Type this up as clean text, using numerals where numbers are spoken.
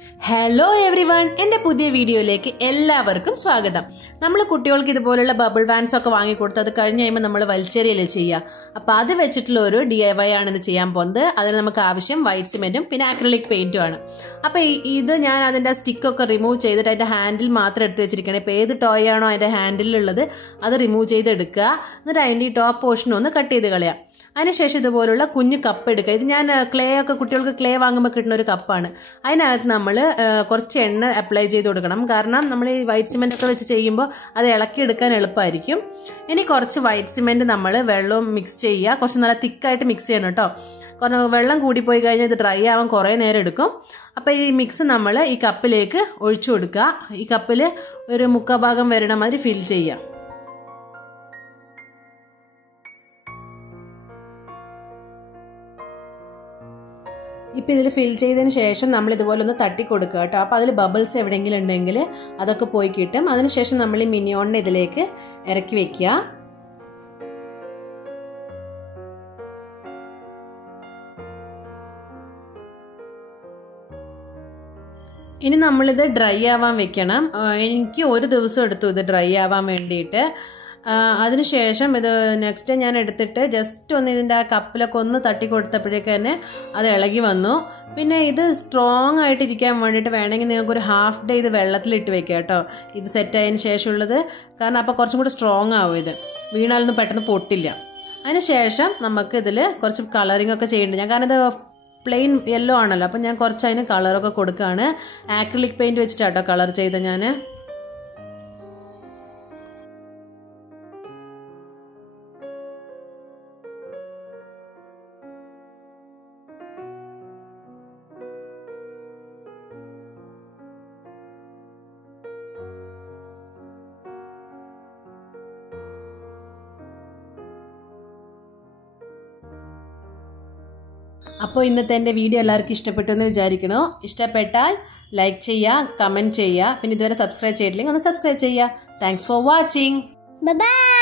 Hello everyone, in the പുതിയ വീഡിയോയിലേക്ക് എല്ലാവർക്കും സ്വാഗതം. നമ്മൾ കുട്ടികൾക്ക് ഇതുപോലുള്ള ബബിൾ വാൻസ് ഒക്കെ വാങ്ങി കൊടുത്ത് അത് കഴിഞ്ഞ് കഴിയുമ്പോൾ നമ്മൾ വലിച്ചെറിയല്ലേ ചെയ്യുക. അപ്പോൾ അത് വെച്ചിട്ടുള്ള ഒരു DIY ആണ് ഇത് ചെയ്യാൻ പോകുന്നത്. അതിന് നമുക്ക് ആവശ്യം വൈറ്റ് സിമെന്റും പിന്നെ ആക്രിലിക് പെയിന്റും ആണ്. അപ്പോൾ ഇത് ഞാൻ അതിന്റെ സ്റ്റിക്ക് ഒക്കെ റിമൂവ് ചെയ്തിട്ട് അതിന്റെ ഹാൻഡിൽ മാത്രം എടുത്ത് വെച്ചിരിക്കുകയാണ്. ഇപ്പോൾ ഏത് ടോയ് ആണോ അതിന്റെ ഹാൻഡിലുള്ളത് അത് റിമൂവ് ചെയ്ത് എടുക്കുക. എന്നിട്ട് അതിന്റെ ടോപ്പ് പോർഷൻ ഒന്ന് കട്ട് ചെയ്ത് കളയാം. അതിനുശേഷം ഇതുപോലുള്ള കുഞ്ഞു കപ്പ് എടുക്കുക. ഇത് ഞാൻ ക്ലേ ഒക്കെ കുട്ടികൾക്ക് ക്ലേ വാങ്ങുമ്പോൾ കിട്ടുന്ന ഒരു കപ്പാണ്. അതിനകത്ത് നമ്മൾ കുറച്ച് എണ്ണ അപ്ലൈ ചെയ്ത് കൊടുക്കണം. കാരണം നമ്മൾ ഈ വൈറ്റ് സിമെന്റ് ഒക്കെ വെച്ച് ചെയ്യുമ്പോൾ അത് ഇളക്കിയെടുക്കാൻ എളുപ്പമായിരിക്കും. ഇനി കുറച്ച് വൈറ്റ് സിമെന്റ് നമ്മൾ വെള്ളവും മിക്സ് ചെയ്യുക. കുറച്ച് നല്ല തിക്കായിട്ട് മിക്സ് ചെയ്യണം കേട്ടോ. കാരണം വെള്ളം കൂടിപ്പോയി കഴിഞ്ഞാൽ ഇത് ഡ്രൈ ആവാൻ കുറേ നേരം എടുക്കും. അപ്പോൾ ഈ മിക്സ് നമ്മൾ ഈ കപ്പിലേക്ക് ഒഴിച്ചു കൊടുക്കുക. ഈ കപ്പിൽ ഒരു 3/4 ഭാഗം വരണ മാതിരി ഫിൽ ചെയ്യുക. ഇപ്പോൾ ഇതിൽ ഫിൽ ചെയ്തതിന് ശേഷം നമ്മൾ ഇതുപോലെ ഒന്ന് തട്ടി കൊടുക്കുക കേട്ടോ. അപ്പോൾ അതിൽ ബബിൾസ് എവിടെയെങ്കിലും ഉണ്ടെങ്കിൽ അതൊക്കെ പോയി കിട്ടും. അതിനുശേഷം നമ്മൾ ഈ മിനിയോണിനെ ഇതിലേക്ക് ഇറക്കി വെക്കുക. ഇനി നമ്മളിത് ഡ്രൈ ആവാൻ വെക്കണം. എനിക്ക് ഒരു ദിവസം എടുത്തു ഇത് ഡ്രൈ ആവാൻ വേണ്ടിയിട്ട്. അതിനുശേഷം ഇത് നെക്സ്റ്റ് ഞാൻ എടുത്തിട്ട് ജസ്റ്റ് ഒന്ന് ഇതിൻ്റെ ആ കപ്പിലൊക്കെ ഒന്ന് തട്ടി കൊടുത്തപ്പോഴേക്ക് തന്നെ അത് ഇളകി വന്നു. പിന്നെ ഇത് സ്ട്രോങ് ആയിട്ടിരിക്കാൻ വേണ്ടിയിട്ട് വേണമെങ്കിൽ നിങ്ങൾക്ക് ഒരു ഹാഫ് ഡേ ഇത് വെള്ളത്തിലിട്ട് വെക്കുക കേട്ടോ. ഇത് സെറ്റായതിന് ശേഷമുള്ളത്, കാരണം അപ്പോൾ കുറച്ചും കൂടി സ്ട്രോങ് ആവും. ഇത് വീണാലൊന്നും പെട്ടെന്ന് പൊട്ടില്ല. അതിനുശേഷം നമുക്ക് ഇതിൽ കുറച്ച് കളറിംഗ് ഒക്കെ ചെയ്യുന്നുണ്ട് ഞാൻ. കാരണം ഇത് പ്ലെയിൻ യെല്ലോ ആണല്ലോ, അപ്പം ഞാൻ കുറച്ച് അതിന് കളറൊക്കെ കൊടുക്കുകയാണ്. ആക്രിലിക് പെയിൻറ്റ് വെച്ചിട്ടാട്ടോ കളർ ചെയ്ത ഞാൻ. അപ്പോൾ ഇന്നത്തെ എൻ്റെ വീഡിയോ എല്ലാവർക്കും ഇഷ്ടപ്പെട്ടു എന്ന് വിചാരിക്കണോ? ഇഷ്ടപ്പെട്ടാൽ ലൈക്ക് ചെയ്യുക, കമൻറ്റ് ചെയ്യുക. പിന്നെ ഇതുവരെ സബ്സ്ക്രൈബ് ചെയ്തിട്ടില്ലെങ്കിൽ ഒന്ന് സബ്സ്ക്രൈബ് ചെയ്യുക. Thanks for watching. ബൈ.